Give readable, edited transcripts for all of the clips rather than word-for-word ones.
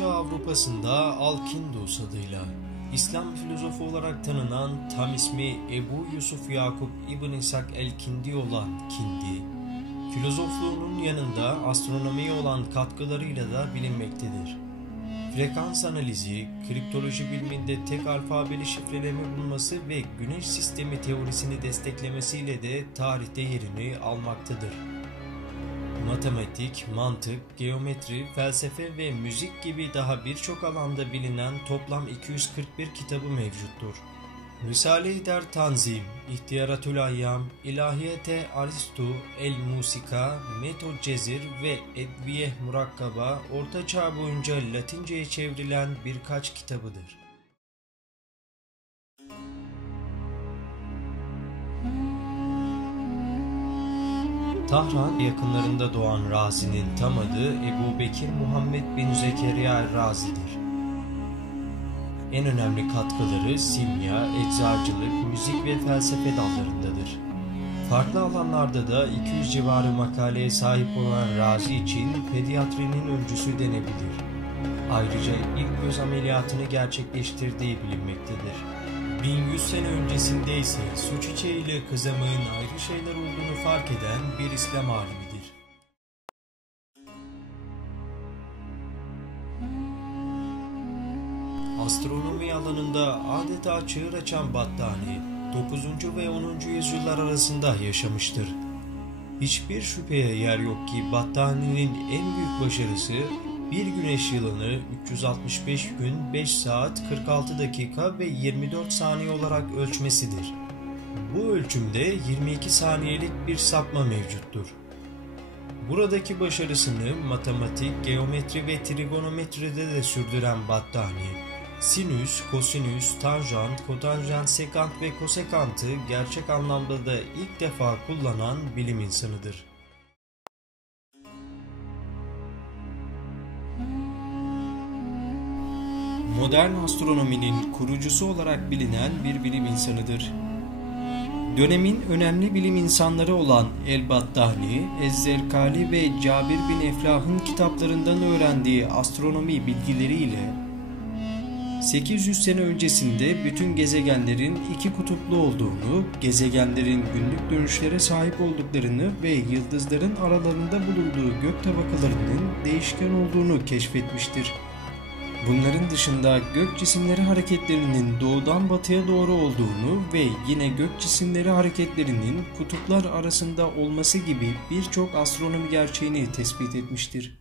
Çağ Avrupa'sında Al-Kindus adıyla İslam filozofu olarak tanınan, tam ismi Ebu Yusuf Yakup İbn İshak el-Kindi olan Kindi, filozofluğunun yanında astronomiye olan katkılarıyla da bilinmektedir. Frekans analizi, kriptoloji biliminde tek alfabeli şifreleme bulması ve güneş sistemi teorisini desteklemesiyle de tarihte yerini almaktadır. Matematik, mantık, geometri, felsefe ve müzik gibi daha birçok alanda bilinen toplam 241 kitabı mevcuttur. Risale-i Der Tanzim, İhtiyaratül Ayyam, İlahiyete Aristu, El-Musika, Metod Cezir ve Edviye Murakkaba Orta Çağ boyunca Latinceye çevrilen birkaç kitabıdır. Tahran yakınlarında doğan Razi'nin tam adı Ebu Bekir Muhammed bin Zekeriya Razi'dir. En önemli katkıları simya, eczacılık, müzik ve felsefe dallarındadır. Farklı alanlarda da 200 civarı makaleye sahip olan Razi için pediatrinin öncüsü denebilir. Ayrıca ilk göz ameliyatını gerçekleştirdiği bilinmektedir. 1100 sene öncesinde ise su çiçeği ile kızamığın ayrı şeyler olduğunu fark eden bir İslam alimidir. Astronomi alanında adeta çığır açan Battani, 9. ve 10. yüzyıllar arasında yaşamıştır. Hiçbir şüpheye yer yok ki Battani'nin en büyük başarısı, bir güneş yılını 365 gün 5 saat 46 dakika ve 24 saniye olarak ölçmesidir. Bu ölçümde 22 saniyelik bir sapma mevcuttur. Buradaki başarısını matematik, geometri ve trigonometride de sürdüren Battani, sinüs, kosinüs, tanjant, kotanjant, sekant ve kosekantı gerçek anlamda da ilk defa kullanan bilim insanıdır. Modern astronominin kurucusu olarak bilinen bir bilim insanıdır. Dönemin önemli bilim insanları olan El-Battani, Ez-Zerkali ve Cabir bin Eflah'ın kitaplarından öğrendiği astronomi bilgileriyle 800 sene öncesinde bütün gezegenlerin iki kutuplu olduğunu, gezegenlerin günlük dönüşlere sahip olduklarını ve yıldızların aralarında bulunduğu gök tabakalarının değişken olduğunu keşfetmiştir. Bunların dışında gök cisimleri hareketlerinin doğudan batıya doğru olduğunu ve yine gök cisimleri hareketlerinin kutuplar arasında olması gibi birçok astronomi gerçeğini tespit etmiştir.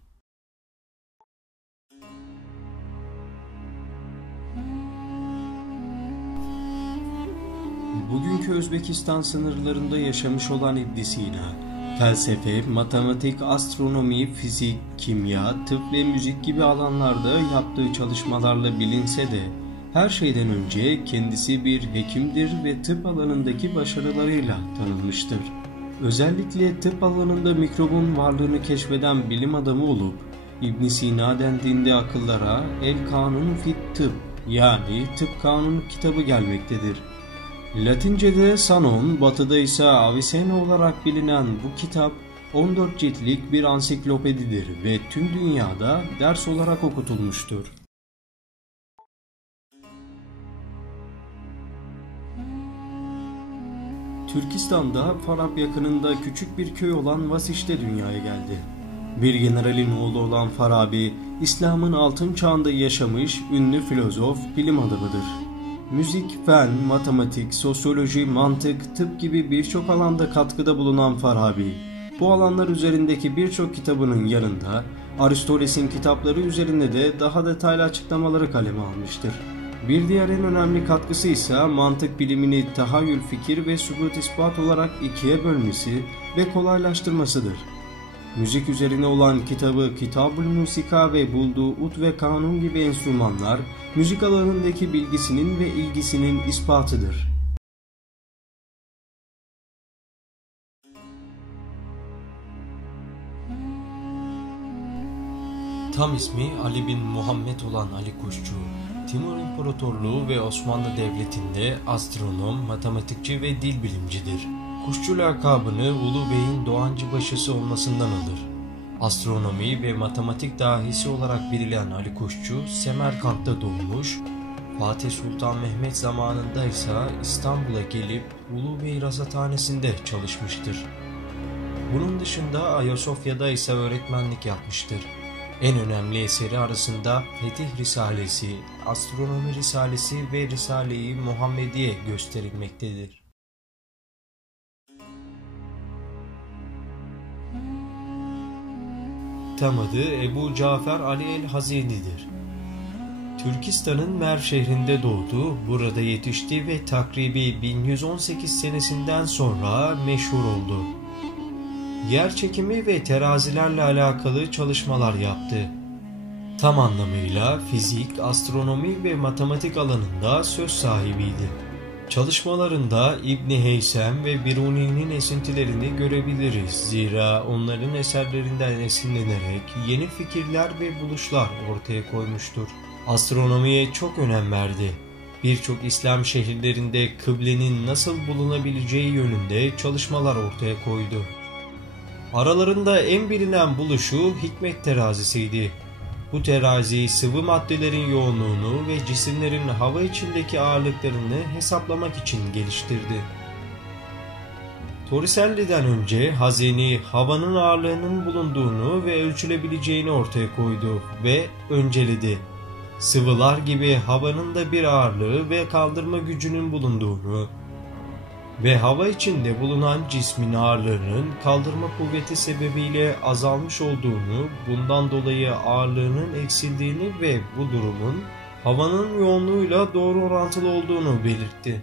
Bugünkü Özbekistan sınırlarında yaşamış olan İbn Sina, felsefe, matematik, astronomi, fizik, kimya, tıp ve müzik gibi alanlarda yaptığı çalışmalarla bilinse de her şeyden önce kendisi bir hekimdir ve tıp alanındaki başarılarıyla tanınmıştır. Özellikle tıp alanında mikrobun varlığını keşfeden bilim adamı olup İbn Sina dendiğinde akıllara El-Kanun fit Tıp yani Tıp Kanunu kitabı gelmektedir. Latince'de Sanon, Batı'da ise Avicenna olarak bilinen bu kitap 14 ciltlik bir ansiklopedidir ve tüm dünyada ders olarak okutulmuştur. Türkistan'da Farab yakınında küçük bir köy olan Vasiş'te dünyaya geldi. Bir generalin oğlu olan Farabi, İslam'ın altın çağında yaşamış ünlü filozof, bilim adamıdır. Müzik, fen, matematik, sosyoloji, mantık, tıp gibi birçok alanda katkıda bulunan Farabi, bu alanlar üzerindeki birçok kitabının yanında Aristoteles'in kitapları üzerinde de daha detaylı açıklamaları kaleme almıştır. Bir diğer en önemli katkısı ise mantık bilimini tahayyül, fikir ve sübut ispat olarak ikiye bölmesi ve kolaylaştırmasıdır. Müzik üzerine olan kitabı Kitab-ül Musika ve bulduğu ut ve kanun gibi enstrümanlar, müzik alanındaki bilgisinin ve ilgisinin ispatıdır. Tam ismi Ali bin Muhammed olan Ali Kuşçu, Timur İmparatorluğu ve Osmanlı Devleti'nde astronom, matematikçi ve dil bilimcidir. Kuşçu lakabını Ulu Bey'in Doğancıbaşısı olmasından alır. Astronomi ve matematik dahisi olarak bilinen Ali Kuşçu, Semerkant'ta doğmuş, Fatih Sultan Mehmet zamanında ise İstanbul'a gelip Ulubey Rasathanesi'nde çalışmıştır. Bunun dışında Ayasofya'da ise öğretmenlik yapmıştır. En önemli eseri arasında Fetih Risalesi, Astronomi Risalesi ve Risale-i Muhammediye gösterilmektedir. Tam adı Ebu Cafer Ali el-Hazini'dir. Türkistan'ın Merv şehrinde doğdu, burada yetişti ve takribi 1118 senesinden sonra meşhur oldu. Yer çekimi ve terazilerle alakalı çalışmalar yaptı. Tam anlamıyla fizik, astronomi ve matematik alanında söz sahibiydi. Çalışmalarında İbn Heysem ve Biruni'nin esintilerini görebiliriz. Zira onların eserlerinden esinlenerek yeni fikirler ve buluşlar ortaya koymuştur. Astronomiye çok önem verdi. Birçok İslam şehirlerinde kıblenin nasıl bulunabileceği yönünde çalışmalar ortaya koydu. Aralarında en bilinen buluşu hikmet terazisiydi. Bu terazi sıvı maddelerin yoğunluğunu ve cisimlerin hava içindeki ağırlıklarını hesaplamak için geliştirdi. Torricelli'den önce Hazini havanın ağırlığının bulunduğunu ve ölçülebileceğini ortaya koydu ve önceledi. Sıvılar gibi havanın da bir ağırlığı ve kaldırma gücünün bulunduğunu ve hava içinde bulunan cismin ağırlığının kaldırma kuvveti sebebiyle azalmış olduğunu, bundan dolayı ağırlığının eksildiğini ve bu durumun havanın yoğunluğuyla doğru orantılı olduğunu belirtti.